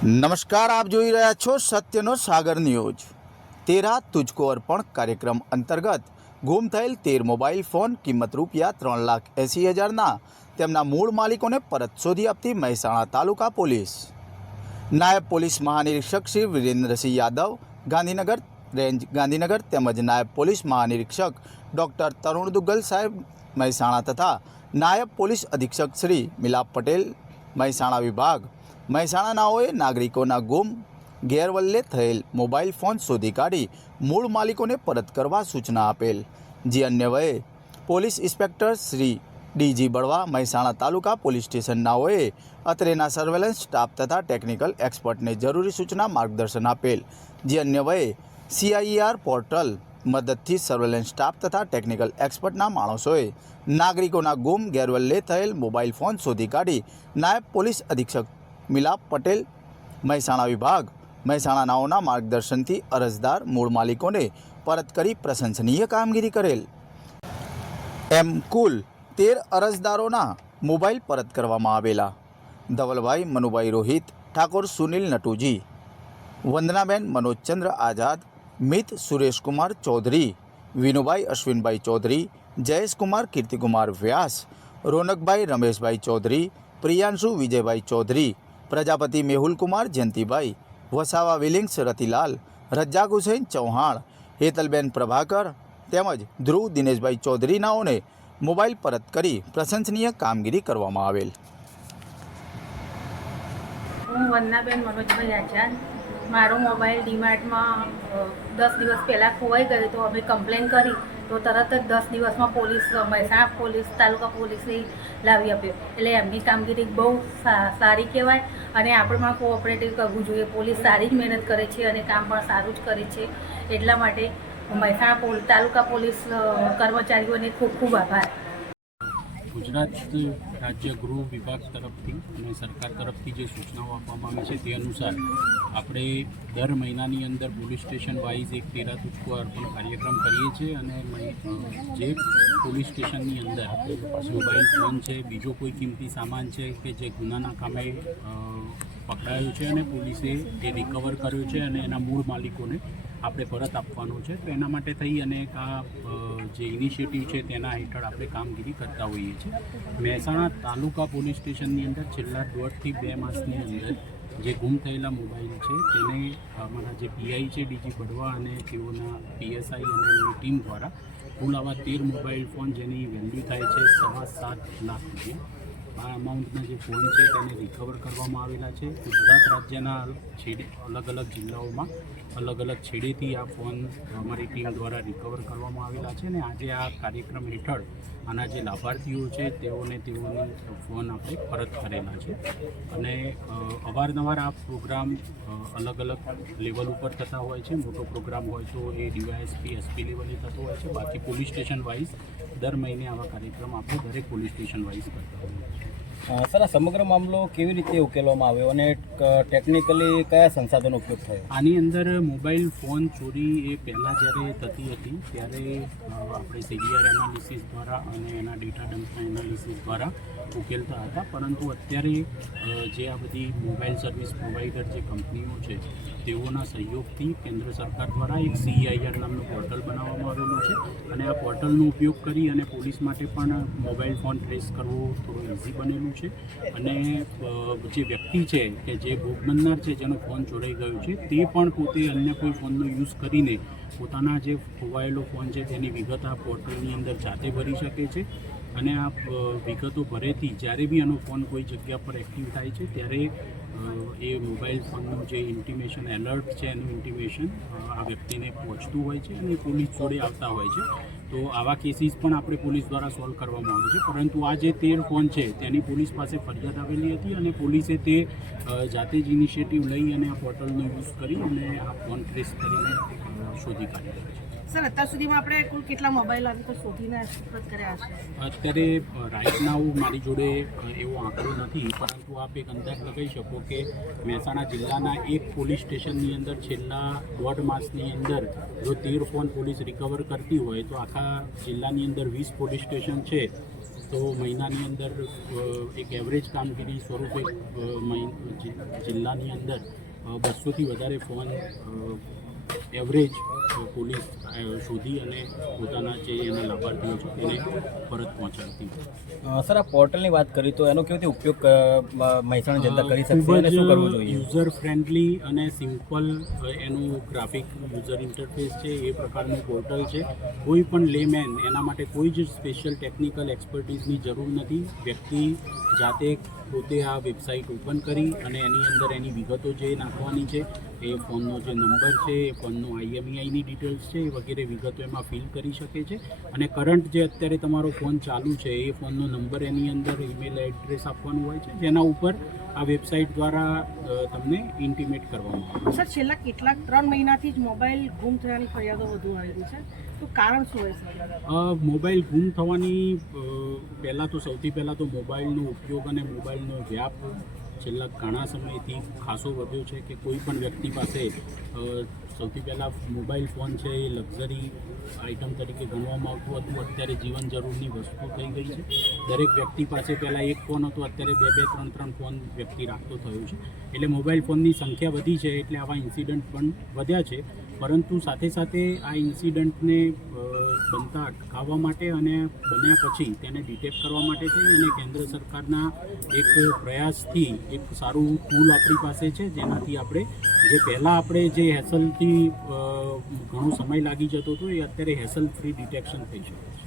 નમસ્કાર, આપ જોઈ રહ્યા છો સત્યનો સાગર ન્યૂઝ. તેરા તુજકો અર્પણ કાર્યક્રમ અંતર્ગત ગુમ થયેલ તેર મોબાઈલ ફોન કિંમત રૂપિયા ત્રણ લાખ એંસી હજારના તેમના મૂળ માલિકોને પરત શોધી આપતી મહેસાણા તાલુકા પોલીસ. નાયબ પોલીસ મહાનિરીક્ષક શ્રી વિરેન્દ્રસિંહ યાદવ, ગાંધીનગર રેન્જ ગાંધીનગર તેમજ નાયબ પોલીસ મહાનિરીક્ષક ડૉક્ટર તરુણ દુગ્ગલ સાહેબ મહેસાણા તથા નાયબ પોલીસ અધિક્ષક શ્રી મિલાપ પટેલ મહેસાણા વિભાગ મહેસાણાનાઓએ નાગરિકોના ગુમ, ગેરવલ્લે થયેલ મોબાઈલ ફોન શોધી કાઢી મૂળ માલિકોને પરત કરવા સૂચના આપેલ. જે અન્યવયે police inspector Shri DG Balva Mehsana taluka police સ્ટેશનનાઓએ અત્રેના સર્વેલન્સ સ્ટાફ તથા ટેકનિકલ એક્સપર્ટને જરૂરી સૂચના માર્ગદર્શન આપેલ. જે અન્યવયે સીઆઈઆર પોર્ટલ મદદથી સર્વેલન્સ સ્ટાફ તથા ટેકનિકલ એક્સપર્ટના માણસોએ નાગરિકોના ગુમ, ગેરવલ્લે થયેલ મોબાઈલ ફોન શોધી કાઢી નાયબ પોલીસ અધિક્ષક મિલાપ પટેલ મહેસાણા વિભાગ મહેસાણાનાઓના માર્ગદર્શનથી અરજદાર મૂળ માલિકોને પરત કરી પ્રશંસનીય કામગીરી કરેલ. એમ કુલ તેર અરજદારોના મોબાઈલ પરત કરવામાં આવેલા. ધવલભાઈ, મનુભાઈ રોહિત, ઠાકોર સુનિલ નટુજી, વંદનાબેન મનોજચંદ્ર આઝાદ, મિત સુરેશકુમાર ચૌધરી, વિનુભાઈ અશ્વિનભાઈ ચૌધરી, જયેશકુમાર કીર્તિકુમાર વ્યાસ, રોનકભાઈ રમેશભાઈ ચૌધરી, પ્રિયાંશુ વિજયભાઈ ચૌધરી પ્રજાપતિ મેહુલકુમાર જયંતિભાઈ વસાવા વિલિંગ્સ, રતિલાલ રજ્જાક હુસૈન ચૌહાણ, હેતલબેન પ્રભાકર તેમજ ધ્રુવ દિનેશભાઈ ચૌધરીનાઓને મોબાઈલ પરત કરી પ્રશંસનીય કામગીરી કરવામાં આવેલ. હું વંદનાબેન મનોજભાઈ આચાર્ય મારો મોબાઈલ ડીમાર્ટમાં દસ દિવસ પહેલાં ખોવાઈ ગયો તો અમે કમ્પ્લેન કરી. તો તરત જ દસ દિવસમાં પોલીસ, મહેસાણા પોલીસ, તાલુકા પોલીસે લાવી આપ્યો. એટલે એમની કામગીરી બહુ સારી કહેવાય અને આપણે પણ કોઓપરેટિવ કરવું જોઈએ. પોલીસ સારી જ મહેનત કરે છે અને કામ પણ સારું જ કરે છે. એટલા માટે મહેસાણા તાલુકા પોલીસ કર્મચારીઓને ખૂબ ખૂબ આભાર. ગુજરાત રાજ્ય ગૃહ વિભાગ તરફથી અને સરકાર તરફથી જે સૂચનાઓ આપવામાં આવી છે તે અનુસાર આપણે દર મહિનાની અંદર પોલીસ સ્ટેશન વાઇઝ એક તેરા તુટકો અર્પણ કાર્યક્રમ કરીએ છીએ અને જે પોલીસ સ્ટેશનની અંદર મોબાઈલ ફોન છે, બીજો કોઈ કિંમતી સામાન છે કે જે ગુનાના કામે પકડાયો છે અને પોલીસે એ રિકવર કર્યો છે અને એના મૂળ માલિકોને આપણે પરત આપવાનો છે. તો એના માટે થઈ અને આ જે ઇનિશિયેટિવ છે તેના હેઠળ આપણે કામગીરી કરતા હોઈએ છીએ. મહેસાણા તાલુકા પોલીસ સ્ટેશનની અંદર છેલ્લા દોઢથી બે માસની અંદર જે ગુમ થયેલા મોબાઈલ છે તેને અમારા જે પીઆઈ છે, ડીજી બડવા અને તેઓના પીએસઆઈ અને એમની ટીમ દ્વારા કુલ આવા તેર મોબાઈલ ફોન જેની વેલ્યુ થાય છે સવા સાત લાખ રૂપિયા. આ અમાઉન્ટના જે ફોન છે તેને રિકવર કરવામાં આવેલા છે. ગુજરાત રાજ્યના છેડે અલગ અલગ જિલ્લાઓમાં અલગ અલગ છેડેથી આ ફોન અમારી ટીમ દ્વારા રિકવર કરવામાં આવેલા છે અને આજે આ કાર્યક્રમ હેઠળ આના જે લાભાર્થીઓ છે તેઓને તેઓને ફોન આપણે પરત કરેલા છે. અને અવારનવાર આ પ્રોગ્રામ અલગ અલગ લેવલ ઉપર થતા હોય છે. મોટો પ્રોગ્રામ હોય તો એ ડીવાયએસપી, એસપી લેવલે થતો હોય છે. બાકી પોલીસ સ્ટેશન વાઇઝ દર મહિને આવા કાર્યક્રમ આપણે દરેક પોલીસ સ્ટેશન વાઇઝ કરતા હોઈએ છીએ. સર, આ સમગ્ર મામલો કેવી રીતે ઉકેલવામાં આવ્યો અને ટેકનિકલી કયા સંસાધનો ઉપયોગ થયો? આની અંદર મોબાઈલ, ફોન, ચોરી એ પહેલાં જ્યારે થતી હતી, ત્યારે આપણે સીડીઆર એનાલિસિસ દ્વારા અને એના ડેટા ડમ્પના એનાલિસિસ દ્વારા ઉકેલતા હતા. પરંતુ અત્યારે જે આ બધી મોબાઈલ સર્વિસ પ્રોવાઈડર જે કંપનીઓ છે, તેઓના સહયોગથી કેન્દ્ર સરકાર દ્વારા એક સીઆઈઆર નામનું પોર્ટલ બનાવવામાં આવેલું છે. અને આ પોર્ટલનો ઉપયોગ કરી અને પોલીસ માટે પણ મોબાઈલ ફોન ટ્રેસ કરવો થોડું ઇઝી બનેલું છે અને જે વ્યક્તિ છે કે જે ભોગ બનનાર છે જેનો ફોન ચોરાઈ ગયો છે, તે પણ પોતે અન્ય કોઈ ફોનનો યુઝ કરીને પોતાના જે ખોવાયેલો ફોન છે તેની વિગત આ પોર્ટલની અંદર જાતે ભરી શકે છે અને આ વિગતો ભરેથી જ્યારે બી એનો ફોન કોઈ જગ્યા પર એક્ટિવ થાય છે, ત્યારે એ મોબાઈલ ફોનનું જે ઇન્ટિમેશન એલર્ટ છે એનું ઇન્ટિમેશન આ વ્યક્તિને પહોંચતું હોય છે અને પોલીસ જોડે આવતા હોય છે. તો આવા કેસીસ પણ આપણે પોલીસ દ્વારા સોલ્વ કરવામાં આવે છે. પરંતુ આ જે તેર ફોન છે, તેની પોલીસ પાસે ફરિયાદ આવેલી હતી અને પોલીસે તે જાતે જ ઇનિશિયેટિવ લઈ અને આ પોર્ટલનો યુઝ કરી અને આ ફોન ટ્રેસ કરીને શોધી શોધી રહ્યા છે. સર, અત્યાર સુધીમાં આપણે કુલ કેટલા મોબાઈલ આવી તો શોધીને કર્યા છે? અત્યારે રાઈટ નાઉ મારી જોડે એવો આંકડો નથી, પરંતુ આપ એક અંદાજ લગાવી શકો કે મહેસાણા જિલ્લાના એક પોલીસ સ્ટેશનની અંદર છેલ્લા દોઢ માસની અંદર જો તેર ફોન પોલીસ રિકવર કરતી હોય તો આખા જિલ્લાની અંદર વીસ પોલીસ સ્ટેશન છે, તો મહિનાની અંદર એક એવરેજ કામગીરી સ્વરૂપે જિલ્લાની અંદર બસોથી વધારે ફોન એવરેજ પોલીસ શોધી અને પોતાના જે એના લાભાર્થીઓ છે તેને પરત પહોંચાડતી સર આ પોર્ટલની વાત કરી તો એનો કેવી રીતે ઉપયોગ મહેસાણા જનતા કરી શકશે અને શું કરવું જોઈએ? યુઝર ફ્રેન્ડલી અને સિમ્પલ એનું ગ્રાફિક યુઝર ઇન્ટરફેસ છે એ પ્રકારનું પોર્ટલ છે. કોઈ પણ લેમેન એના માટે કોઈ જ સ્પેશિયલ ટેકનિકલ એક્સપર્ટીઝની જરૂર નથી. વ્યક્તિ જાતે પોતે આ વેબસાઇટ ઓપન કરી અને એની અંદર એની વિગતો જે નાખવાની છે એ ફોનનો જે નંબર છે એ ફોનનો આઈએમઈઆઈની ડિટેલ્સ છે એ વગેરે વિગતો એમાં ફિલ કરી શકે છે. અને કરંટ જે અત્યારે તમારો ફોન ચાલુ છે એ ફોનનો નંબર એની અંદર ઈમેલ એડ્રેસ આપવાનું હોય છે જેના ઉપર આ વેબસાઇટ દ્વારા તમને ઇન્ટિમેટ કરવામાં આવે સર છેલ્લા કેટલાક ત્રણ મહિનાથી જ મોબાઈલ ગુમ થયાની ફરિયાદો વધુ આવેલી છે. તો કારણ શું હોય સર? મોબાઈલ ગુમ થવાની પહેલાં તો સૌથી પહેલાં તો મોબાઈલનો ઉપયોગ અને મોબાઈલનો વ્યાપ છેલ્લા ઘણા સમયથી ખાસો વધ્યો છે કે કોઈ પણ વ્યક્તિ પાસે સૌથી પહેલાં મોબાઈલ ફોન છે એ લક્ઝરી આઇટમ તરીકે ગણવામાં આવતું હતું. અત્યારે જીવન જરૂરની વસ્તુ થઈ ગઈ છે. દરેક વ્યક્તિ પાસે પહેલાં એક ફોન હતો, અત્યારે બે બે, ત્રણ ત્રણ ફોન વ્યક્તિ રાખતો થયો છે. એટલે મોબાઈલ ફોનની સંખ્યા વધી છે એટલે આવા ઇન્સિડન્ટ પણ વધ્યા છે. પરંતુ સાથે સાથે આ ઇન્સિડન્ટને બનતા અટકાવવા માટે અને બન્યા પછી તેને ડિટેક્ટ કરવા માટે થઈ અને કેન્દ્ર સરકારના એક પ્રયાસથી એક સારું ટૂલ આપણી પાસે છે, જેનાથી આપણે જે પહેલાં આપણે જે હેસલથી ઘણો સમય લાગી જતો હતો, એ અત્યારે હેસલ ફ્રી ડિટેક્શન થઈ શકે છે.